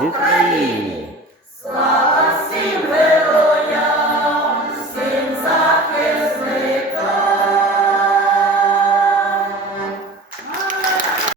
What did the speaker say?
Disney.